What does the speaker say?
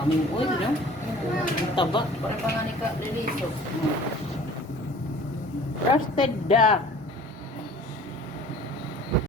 daming oil, no? Ang taba. Para pa nga ni ka, liliso. Roasted duck.